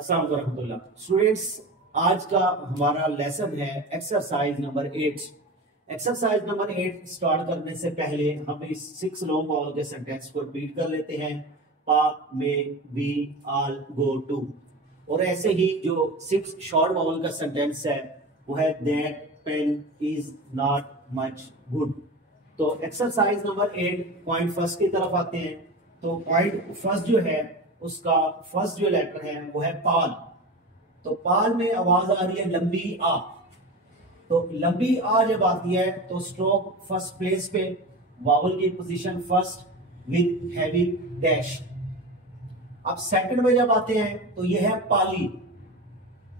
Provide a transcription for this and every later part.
अस्सलाम वालेकुम रहमतुल्लाह। स्टूडेंट्स, आज का हमारा लेसन है exercise number 8। Exercise number 8 start करने से पहले हम इस 6 लॉन्ग वावल के सेंटेंस को रिपीट कर लेते हैं। पा, मे, बी, आल, गो, टू। और ऐसे ही जो 6 शॉर्ट वावल का सेंटेंस है वो है that pain is not much good. तो एक्सरसाइज नंबर 8 पॉइंट फर्स्ट की तरफ आते हैं। तो पॉइंट फर्स्ट जो है उसका फर्स्ट जो लेटर है वो है पाल। तो पाल में आवाज आ रही है लंबी आ। तो लंबी आ जब आती है तो स्ट्रोक फर्स्ट प्लेस पे, वावल की position first with heavy dash. अब सेकंड में जब आते हैं तो यह है पाली।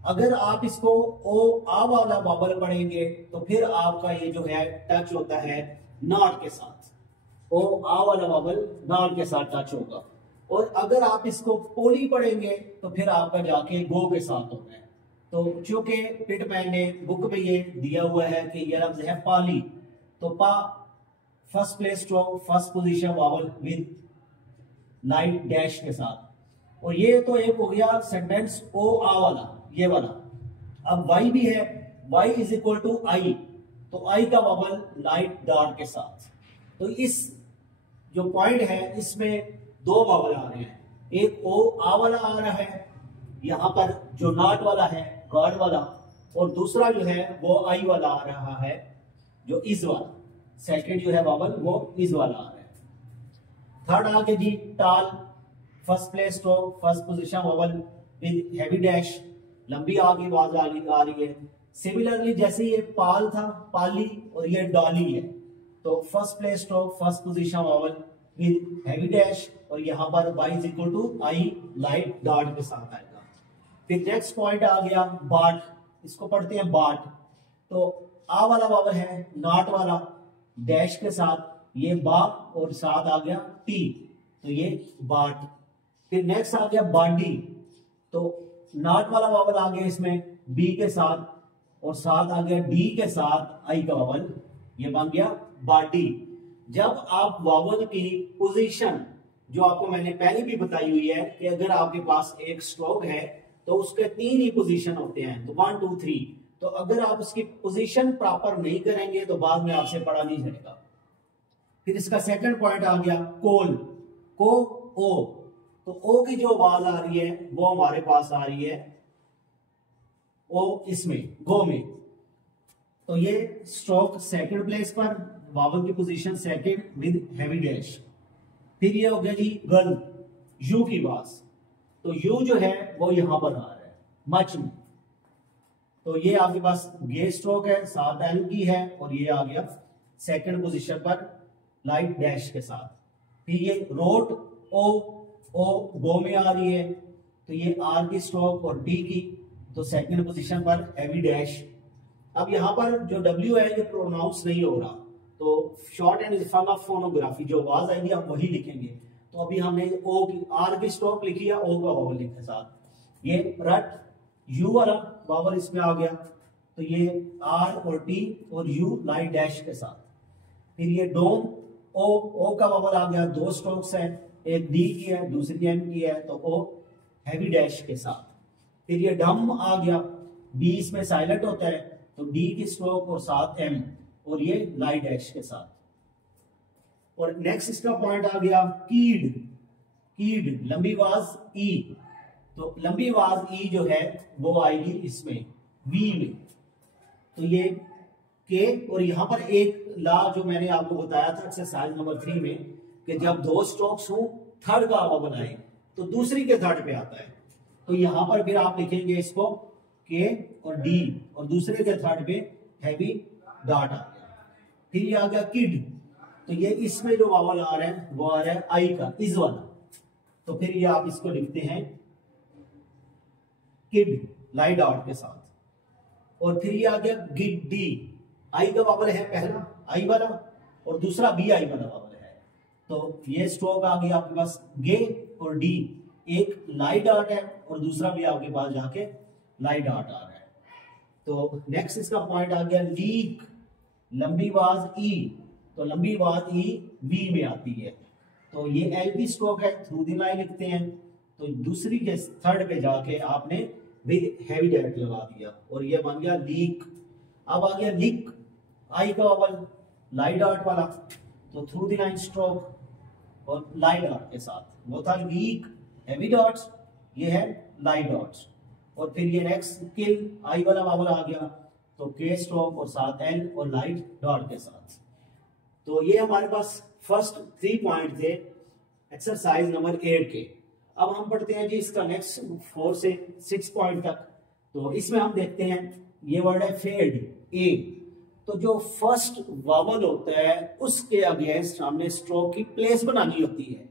अगर आप इसको ओ आ वाला वावल पढ़ेंगे तो फिर आपका ये जो है टच होता है नॉट के साथ। ओ आ वाला वावल नॉट के साथ टच होगा। और अगर आप इसको पोली पढ़ेंगे तो फिर आपका जाके गो के साथ होगा। तो चूंकि पिटमैन ने बुक में ये दिया हुआ है कि ये लफ्ज है पाली, तो पा first place stroke first position vowel with light dash के साथ। और ये तो एक हो गया सेंटेंस ओ आ वाला, ये वाला। अब वाई भी है, वाई इज इक्वल टू आई, तो आई का वावल लाइट डॉट के साथ। तो इस जो पॉइंट है इसमें दो वावल आ रहे हैं, एक ओ आ वाला आ रहा है यहां पर जो नॉट वाला है गॉड वाला, और दूसरा जो है वो आई वाला आ रहा है जो इज वाला। सेकंड जो है वावल वो इज वाला आ रहा है। थर्ड आगे जी टाल, first place stroke first position vowel with heavy dash, लंबी आगे आवाज आ रही है। सिमिलरली जैसे ये पाल था पाली और ये डॉली है, तो first place stroke first position vowel with heavy dash, और यहां पर y is equal to i light dot के साथ आएगा। फिर नेक्स्ट पॉइंट आ गया बाट, इसको पढ़ते हैं बाट। तो आ वाला वावल है नॉट वाला डैश के साथ, ये बा और साथ आ गया टी, तो ये बाट। फिर नेक्स्ट आ गया बॉडी, तो नॉट वाला वावल आ गया इसमें बी के साथ, और साथ आ गया डी के साथ आई का वावल, ये बन गया बॉडी। जब आप वावल की पोजीशन जो आपको मैंने पहले भी बताई हुई है कि अगर आपके पास एक स्ट्रोक है तो उसके 3 ही पोजीशन होते हैं, तो 1 2 3। तो अगर आप उसकी पोजीशन प्रॉपर नहीं करेंगे तो बाद में आपसे पढ़ा नहीं जाएगा। फिर इसका सेकंड पॉइंट आ गया कोल, को ओ। तो ओ की जो आवाज आ रही है वो हमारे पास आ रही है ओ इसमें गो में, तो ये स्ट्रोक सेकंड प्लेस पर, वावल की position second with heavy dash. फिर ये हो गया जी गर्ल, यू की आवाज। तो यू जो है वो यहां पर आ रहा है मच में, तो ये आपके पास गे स्ट्रोक है, साथ एल की है, और ये आ गया सेकंड पोजीशन पर लाइट डैश के साथ। फिर ये रोट ओ, ओ गो में आ रही है, तो ये आर की स्ट्रोक और डी की, तो सेकंड पोजीशन पर हैवी डैश। अब यहां पर जो डब्ल्यू है ये प्रोनाउंस नहीं हो रहा, तो short and form of phonography जो आवाज आएगी हम वही लिखेंगे। तो अभी हमने ओ की आर की स्ट्रोक लिखी है, ओ का वावल लिखे साथ। ये रट यू वाला वावल इसमें आ गया, तो ये आर और टी और यू लाइट डैश के साथ। फिर ये डोम, ओ का वावल आ गया, 2 स्ट्रोक्स है, एक डी की है दूसरी एम की है, तो ओ हैवी डैश के साथ। फिर ये डम आ गया, डी इसमें साइलेंट होता है, तो डी की स्ट्रोक और साथ एम, और ये लाइट डैश के साथ। और नेक्स्ट इसका पॉइंट आ गया कीड, कीड लंबी आवाज ई। तो लंबी आवाज ई जो है वो आएगी इसमें वी में, तो ये के। और यहां पर एक ला जो मैंने आपको बताया था एक्सरसाइज नंबर 3 में कि जब 2 स्ट्रोक्स हो थर्ड का वावल आए तो दूसरी के थर्ड पे आता है, तो यहां पर फिर आप लिखेंगे इसको के और डी, और दूसरे के थर्ड पे हैवी डॉट आ गया। फिर ये आ गया किड, तो ये इसमें जो वावल आ रहा है वो आ रहा है आई का इज वाला, तो फिर ये आप इसको लिखते हैं किड लाइट डॉट के साथ। और फिर ये आ गया गिड्डी, आई का वावल है पहला आई वाला और दूसरा बी आई वाला वावल है, तो ये स्ट्रोक आ गया आपके पास गे और डी, एक लाइट डॉट है और दूसरा भी आपके पास जाके लाइट डॉट आ रहा है। तो नेक्स्ट इसका पॉइंट आ गया लीक, लंबी आवाज ई। तो लंबी आवाज ई वी में आती है, तो ये एल की स्ट्रोक है, थ्रू द लाइन लिखते हैं, तो दूसरी के थर्ड पे जाके आपने विद हेवी डैट लगा दिया और ये बन गया लीक। अब आ गया लीक, आई का वॉवल लाई डॉट वाला, तो थ्रू द लाइन स्ट्रोक और लाई डॉट के साथ, वो था लीक हेवी डॉट्स, ये है लाई डॉट्स। और फिर ये नेक्स्ट किल आई वाला वॉवल आ गया, तो के स्ट्रोक और साथ एल और लाइट डॉट के साथ। तो ये हमारे पास फर्स्ट 3 पॉइंट थे एक्सरसाइज नंबर 8 के। अब हम पढ़ते हैं जी इसका नेक्स्ट 4 से 6 पॉइंट तक। तो इसमें हम देखते हैं ये वर्ड है फेड, ए। तो जो फर्स्ट वावल होता है उसके अगेंस्ट हमने स्ट्रोक की प्लेस बनानी होती है।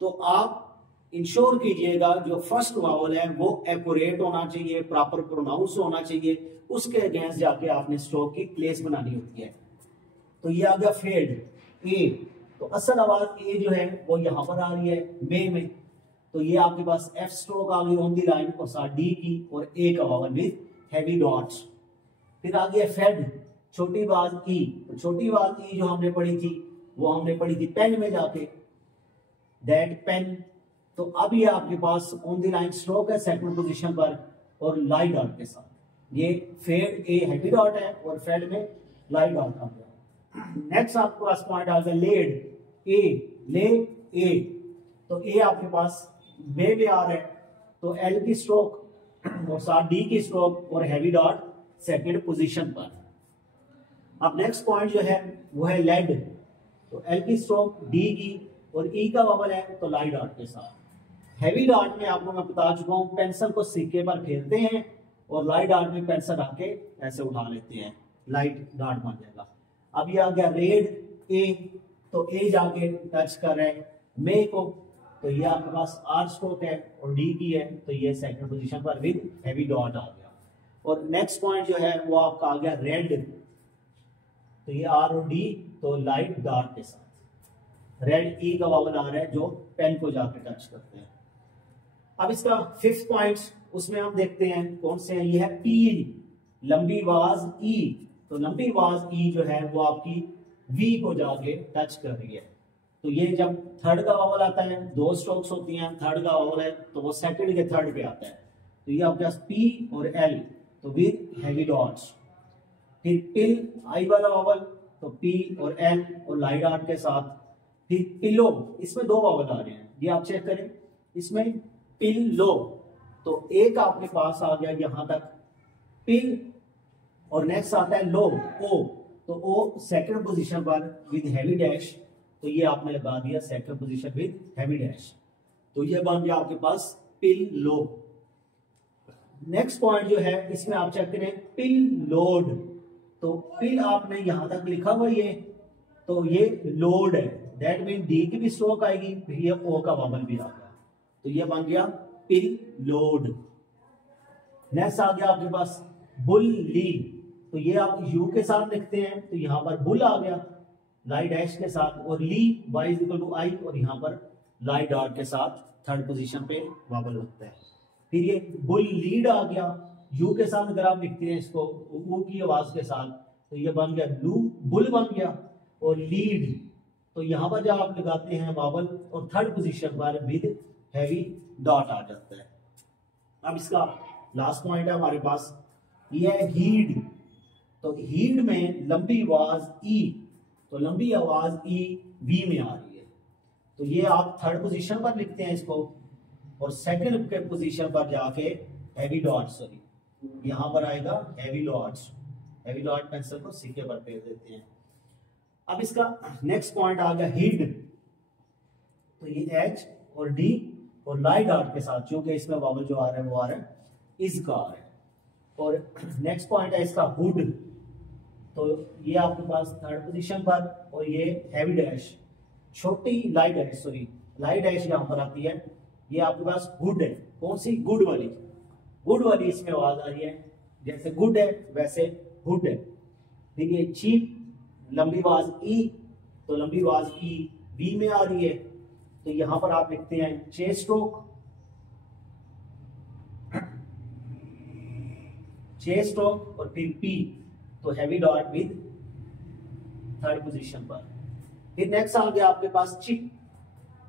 तो आप इंश्योर कीजिएगा जो फर्स्ट वावल है वो एक्यूरेट होना चाहिए, प्रॉपर प्रोनाउंस होना चाहिए, उसके अगेंस्ट जाके आपने स्ट्रोक की प्लेस बनानी होती है। तो ये आ गया फेड ए। तो असल आवाज ए जो है वो यहां पर आ रही है मे में, तो ये आपके पास एफ स्ट्रोक आ गई ऑन दी लाइन और साथ डी की और ए का वावल विद हेवी डॉट्स। फिर आ गया फेड, छोटी आवाज ई। तो छोटी आवाज ई जो हमने पढ़ी थी वो हमने पढ़ी थी पेन में जाके, दैट पेन। तो अब ये आपके pass on the line stroke है सेकंड पोजीशन पर और लाई डॉट के साथ। ये फेड ए हेवी डॉट है और फेड में लाई डॉट आ गया। नेक्स्ट आपके पास पॉइंट आ गया लेड, ए ले ए। तो ए आपके पास मे में आ रहा है, तो एल की स्ट्रोक और साथ डी की स्ट्रोक और हेवी डॉट सेकंड पोजीशन पर। अब नेक्स्ट पॉइंट जो है वो है लेड। तो एल की स्ट्रोक डी की और ई का वबल है तो लाई डॉट के साथ। हेवी डॉट में आपको मैं बता चुका हूं पेंसिल को सिक्के पर फेरते हैं और लाई डॉट में पेंसिल आके ऐसे उठा लेते हैं, लाइट डॉट बन जाएगा। अब ये आ गया रेड ए। तो ए जाके टच कर रहे हैं मे को, तो ये आपके पास आर स्ट्रोक है और डी की है, तो ये सेकंड पोजीशन पर विद हेवी डॉट आ गया। और नेक्स्ट पॉइंट जो है वो आपका आ गया रेड। तो ये आर और डी तो लाइट डॉट के साथ। रेड ई का वावल आ रहा है जो पेन को जाके टच करते हैं। अब इसका 5th पॉइंट उसमें हम देखते हैं कौन से हैं। ये है पी, लंबी आवाज ई। तो लंबी आवाज ई जो है वो आपकी वी को जाके टच कर रही है। तो ये जब थर्ड का वावल आता है, 2 स्ट्रोक्स होती हैं, थर्ड का वावल है तो वो सेकंड के थर्ड पे आता है। तो ये आपके पास पी और एल तो विद हेवी डॉट्स। फिर पिल आई वाला वावल तो पी और एल और लाई डॉट के साथ। फिर पिलो, इसमें 2 वावल आ रहे हैं, ये आप चेक करें। इसमें पिल लो, तो एक आपके पास आ गया यहां तक पिल और नेक्स्ट आता है लो ओ। तो ओ सेकंड पोजीशन पर विद हेवी डैश, तो ये आपने लगा दिया second position with heavy dash. तो ये बन गया आपके पास पिल लो। नेक्स्ट पॉइंट जो है इसमें आप चेक करें पिल लोड। तो पिल आपने यहां तक लिखा हुआ ये, तो ये लोड है, दैट मीन डी की भी स्ट्रोक आएगी, फिर ये ओ का वावल भी आ गया, तो ये बन गया पिल लोड। नेक्स्ट आ गया आपके पास बुल ली। तो ये आप यू के साथ लिखते हैं, तो यहां पर बुल आ गया लाई डैश के साथ और ली वाई इज इक्वल टू आई और यहां पर लाई डॉट के साथ थर्ड पोजीशन पे वावल लगता है। फिर ये बुल लीड आ गया यू के साथ, अगर आप लिखते हैं इसको ऊ की आवाज के साथ, तो ये बन गया लू, बुल बन गया। और लीड तो यहां पर जब आप लगाते हैं वावल और थर्ड पोजीशन पर विद हैवी डॉट आ जाता है। अब इसका लास्ट पॉइंट है हमारे पास, ये है हीड। तो हीड में लंबी आवाज ई, तो लंबी आवाज ई वी में आ रही है, तो ये आप थर्ड पोजीशन पर लिखते हैं इसको और सेकंड के पोजीशन पर जाके हैवी डॉट, सॉरी यहां पर आएगा heavy dots. Heavy dot pencil को सिक्के पर फेर देते हैं। अब इसका नेक्स्ट पॉइंट आ गया हिड। तो ये एच और डी और लाई डॉट के साथ, क्योंकि इसमें वावल जो आ रहा है वो आ रहा है इज का आ रहा है। और नेक्स्ट पॉइंट है इसका हुड। तो ये आपके पास थर्ड पोजीशन पर और ये हैवी डैश, छोटी लाई डैश, सॉरी लाई डैश यहां पर आती है। ये आपके पास हुड है, कौन सी, गुड वाली, गुड वाली इसमें आवाज आ रही है, जैसे गुड है वैसे हुड है। देखिए चीप, लंबी आवाज ई, तो लंबी आवाज ई वी में आ रही है, तो यहां पर आप लिखते हैं चे स्ट्रोक, चे स्ट्रोक और फिर पी, तो heavy dot with third position पर। फिर नेक्स्ट आ गया आपके पास चिप।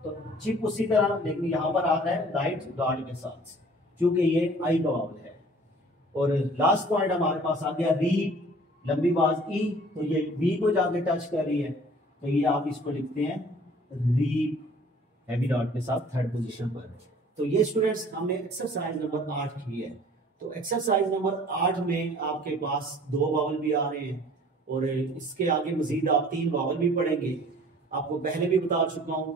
तो चिप उसी तरह, लेकिन यहाँ पर आ रहा है लाइट डॉट के साथ, क्योंकि ये आई का वावल है। और लास्ट पॉइंट हमारे पास आ गया री, लंबी आवाज ई, तो ये वी को जाके टच कर रही है, तो ये आप इसको लिखते हैं री, हैवी डॉट के साथ थर्ड पोजीशन पर। तो ये स्टूडेंट्स हमने एक्सरसाइज नंबर 8 की है। तो एक्सरसाइज नंबर 8 में आपके पास 2 वावल भी आ रहे हैं और इसके आगे मजीद आप 3 वावल भी पढ़ेंगे। आपको पहले भी बता चुका हूं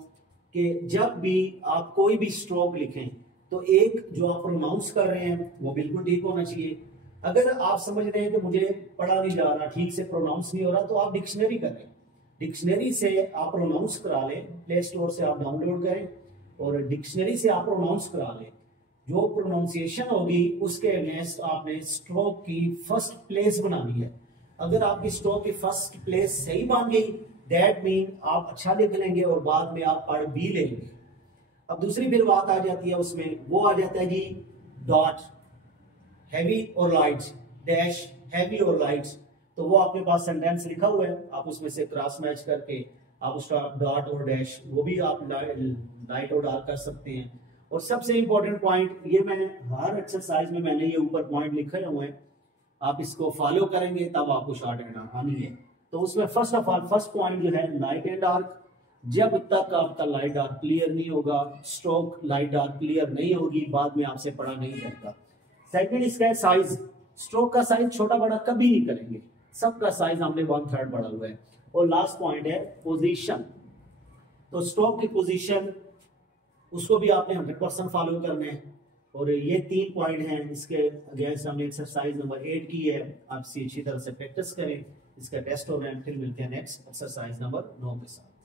कि जब भी आप कोई भी स्ट्रोक लिखें तो एक जो आप प्रोनाउंस कर रहे हैं वो बिल्कुल ठीक होना चाहिए। अगर आप समझ रहे हैं कि मुझे पढ़ा नहीं जा रहा, ठीक से प्रोनाउंस नहीं हो रहा, तो आप डिक्शनरी करें, डिक्शनरी से आप प्रोनाउंस करा लें, प्ले स्टोर से आप डाउनलोड करें और डिक्शनरी से आप प्रोनाउंस करा लें। जो प्रोनाउंसिएशन होगी उसके अगेंस्ट आपने स्ट्रोक की फर्स्ट प्लेस बनानी है। अगर आपकी स्ट्रोक की फर्स्ट प्लेस सही बन गई, दैट मीन आप अच्छा लिख लेंगे और बाद में आप पढ़ भी लेंगे। अब दूसरी फिर बात आ जाती है उसमें, वो आ जाता है जी डॉट, हैवी और लाइट, डैश, हैवी और लाइट। तो वो आपके पास सेंटेंस लिखा हुआ है, आप उसमें से क्रॉस मैच करके आप उसका डॉट और डैश वो भी आप लाइट और डार्क कर सकते हैं। और सबसे इंपॉर्टेंट पॉइंट, ये मैंने हर एक्सरसाइज में मैंने ये ऊपर पॉइंट लिखे हुए हैं, आप इसको फॉलो करेंगे तब आपको शॉर्ट एंड आनी है। तो उसमें first of all first point जो है लाइट एंड डार्क, जब तक आपका लाइट डार्क क्लियर नहीं होगा, स्ट्रोक लाइट डार्क क्लियर नहीं होगी, बाद में आपसे पढ़ा नहीं जाएगा। सेकंड इसका है साइज, स्ट्रोक का साइज छोटा बड़ा कभी नहीं करेंगे, सबका साइज हमने 1/3 पढ़ा हुआ है। और लास्ट पॉइंट है पोजीशन, तो स्ट्रोक की पोजीशन उसको भी आपने 100% फॉलो करना है। और ये 3 पॉइंट हैं, इसके अगेंस्ट हमने एक्सरसाइज नंबर 8 की है। आप इसी अच्छी तरह से प्रैक्टिस करें, इसका टेस्ट हो रहा है। फिर मिलते हैं नेक्स्ट एक्सरसाइज नंबर 9 के साथ।